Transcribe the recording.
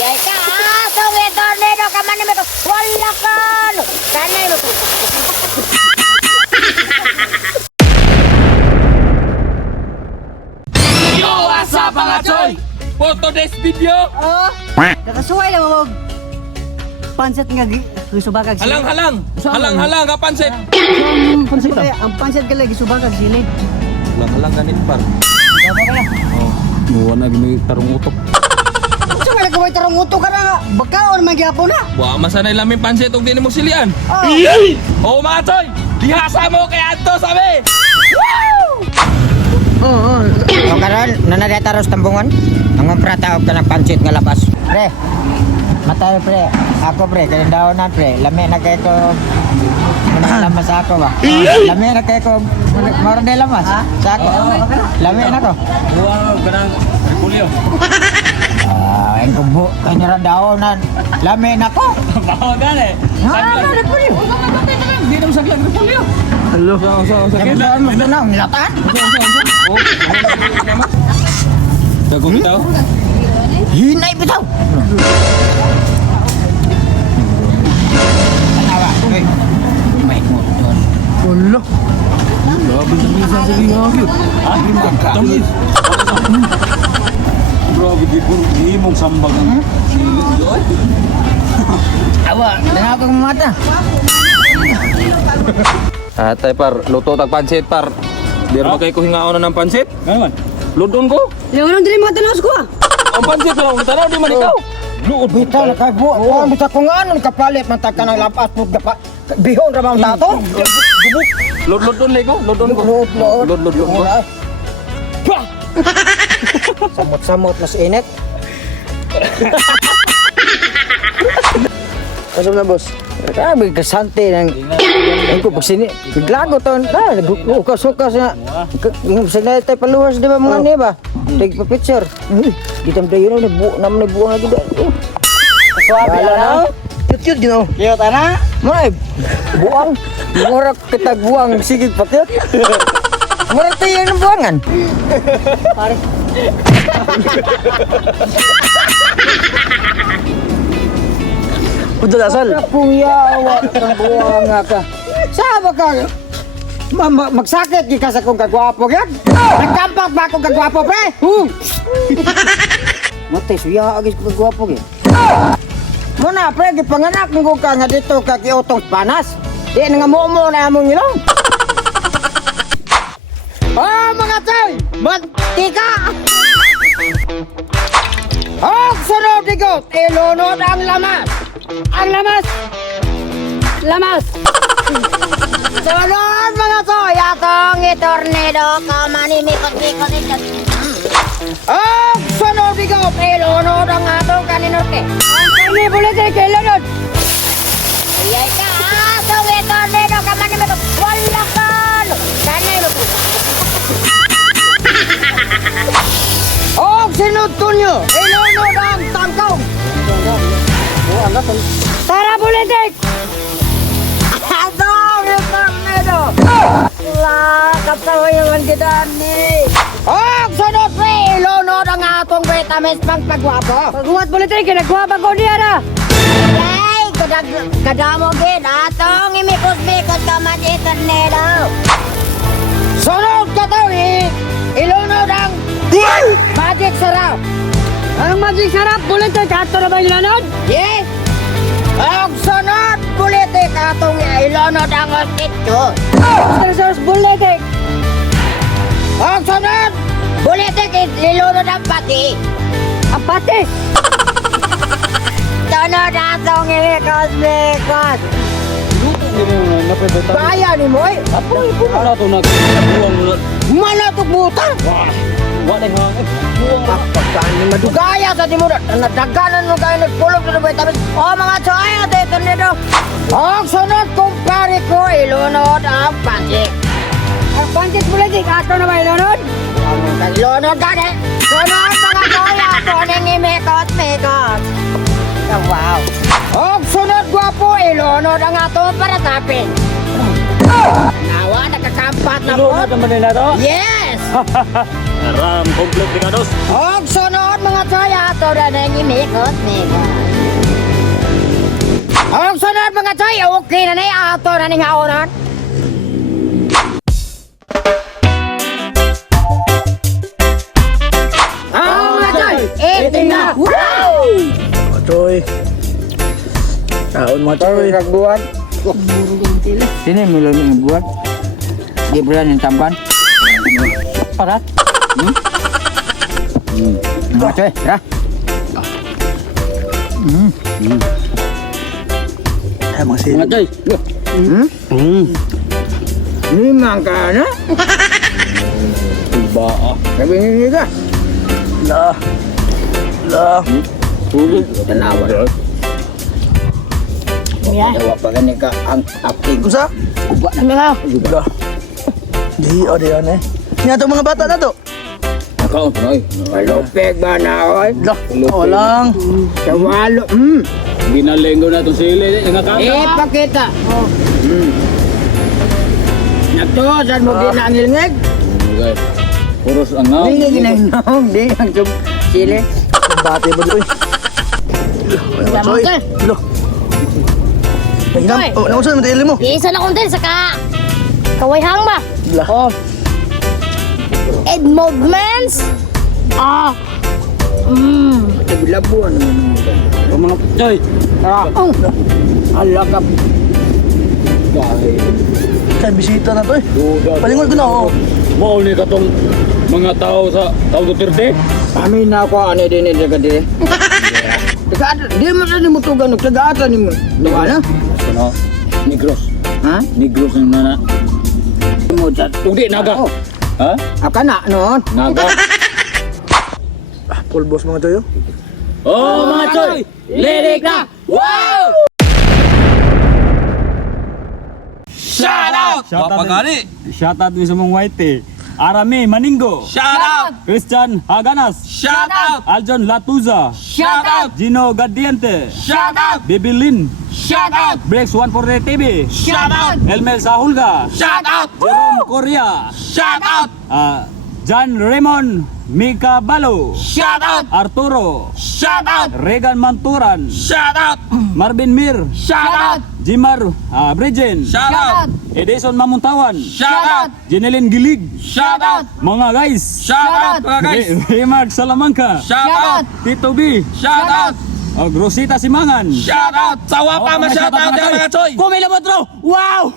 Ayay ka, asong tornado ka man naman ko. Wala ka, no. Sanay mo ko. Yo, what's up mga choy? For today's video, Nakasuway na mo pansit nga gisubakag sili. halang kapansit. Pansit ang pansit ka lagi gisubakag sili. Halang ganit par. Tama ka na. Oh, buwan na gini tarong utok. Sa wala ka may tarong uto ka na. Bakaon man gyapon na. Wa masanay lamin pansit ug dili mo silian. Oh. Oh mga choy, dihasa mo kay Anto sabi. Oo. O karon, nanadeta ros tambungan. Ang prata og kanang pansit nga labas. Pre. Matay pre. Ako pre, kay daonan pre. Lami na kay ko. Lamas ako ba? Lami na kay ko. Moro de lamas. Sa ako. Lami na ko. Buwan ganang kulyo. Ang kubo kanya ra daonan. Lami na ko. Bawo gani. Ano po niyo? Di na saglag na kulyo. Hello. Sa Kailan mo na nilatan? Dago bitaw. Hinay bitaw. Tanawa. Hey. May mo doon. Ulo. Grabe na minsan sa gihagyo. Tamis. Grabe di po himong sambag ang silit doon. Awa, tanawa kong mata. Atay par, luto tag pansit par. Di ra kay ko hingaon na ng pansit. Ngayon. Ludon ko. Yung nang dili mga tanaws ko. Ang pansit lang tanaw di man ikaw. Luod bitaw na kay buo. Kuan bitaw ko nga nun kapalit man tag kanang lapas pud gapa. Bihon ra ba ang tato? Ludon lego, ludon ko. Ludon ko. Samot-samot mas init. Kasam na boss. Grabe kasante ng ko pag sini. Biglago taon ka. Ukas-ukas na. Yung sinay tayo paluwas di ba mga niya ba? Take pa picture. Di tam dayo na naman buang lagi dahil. Suwabe na. Cute-cute gino. Cute ana. May buang. Mura kita buang sigit pa cute. Mura tayo ng buangan. Udah asal. Kuya, awak ng buwang ka. Saba ka? Magsakit di ka sa kong kagwapo yan? Nagkampak ba akong kagwapo, pre? Mati, suya agis ko kagwapo yan. Muna, pre, gipanganak mo ka nga dito kagiotong panas. Di nga mo na among ilong. Oh, mga choy! Mantika! Oh, sunod digot! Ilunod ang lamas! Ang lamas. Lamas. Sunod mga choy, atong itornado ka manimikot-mikot ito. Oh, sunod digot! Ilunod ang atong kaninorte! Kani politik ilunod. Ayay ka, asong itornado ka man naman ko. Wala ka, no. Sanay mo ko. Oh, sinudto nyo! Ilunod ang tangkong! Tara politik. Atong itornado! La, kapsawayan kita ni. Oh, sunod pre! Ilunod ang atong vitamins pang pagwapo! Paghuwat politik kinagwa ba ko niya na. Ay, kadamo gid, atong imikot-mikot ka man itornado. Sunod ka to ilunod ang magic sarap! Ang magic sarap politik ato na ba ilanod? Yes! Ang sunod politik atong ilunod ang ostito! Sa politik. Ang sunod politik ilunod ang pati! Ang patis. Sunod atong imikot-mikot. Kaya ni mo eh! Ano to nagbuwang Malatok buta! wala hangit. Pagkaan ni madugaya sa timur nadaganan mo kayo nagpulog na vitamins o mga choy at ito nito ang sunod kumpare ko ilunod ang pansit Ang pansit politik ato na ba ilanod? ilunod ka de sunod mga choy ato ning imikot-mikot wow ang sunod gwapo ilunod ang ato para tapin nawa nakakampat na po Ilunod naman nila to. yes Aram, komplet ni Kados. ang sunod mga choy, ato na mikot-mikot. Ang sunod mga choy, okay na ato na haonan. Mga choy, eating na! Wow! Choy. Kaon mo, Choy. Nagbuhat. Sini mula ni buat. Di bulan yang tamban. Parat. Macam ya. Emang sih. Macam. Ini mangkana. Ba. Tapi ini juga. Lah. Lah. Pulih tenawa. Ya. Jawab pakai ka ang acting. Usa? Kami nga. Udah. Di ode ane. Nya to mga bata na to. Ako, oy. Malupig ba na oy? Lah. Walang. Sawalo. Binalenggo na to sili nga ka. Pakita. Nagtusan mo ginangilngig. Okay. Puros ang ngaw. Hindi ginangilngig. Di ang sili. Bate mo doy. Choy. Lo. Naginam. Oh, nausan mo tayo mo. Isa na kong din saka kawayhang ba? Lah. Oh. Ed movements. Ah. Labuan naman. Mga choy. Ala ka. Kay bisita na to eh. Duda. Palingol ko na oh. Mao ni katong mga tao sa tao Duterte. Kami na ako ano din ni jaga dire. Taga di mo sa ni mutugan og taga ata ni mo. Duwa na. Ano? Negros. Ha? Negros ang nana. Mo jat. Ugdi naga. Oh, Ha? aka na noon. Naga. Full boss mga choy. Oh, mga choy. Lirik na. Wow! Shout out! Papagani. Shout out sa mong white. Arame Maninggo. Shout out! Christian Haganas. Shout out! Aljon Latuza. Shout out! Gino Gadiente. Shout out! Bibilin. Shout out! Breaks 148 TV. Shout out! Elmel Sahulga. Shout out! Jerome Korea. Shout out! John Raymond Mika Balo. Shout out! Arturo. Shout out! Regan Manturan. Shout out! Marvin Mir. Shout out! Jimar Bridgen. Shout out! Edison Mamuntawan. Shout out! Jeneline Gilig. Shout out! Mga guys. Shout out mga guys! Raymart Salamanca. Shout out! Tito B. Shout out! Rosita Simangan. Shout out! Sawa pa ma shout out mga choy! Kumila mo, Wow!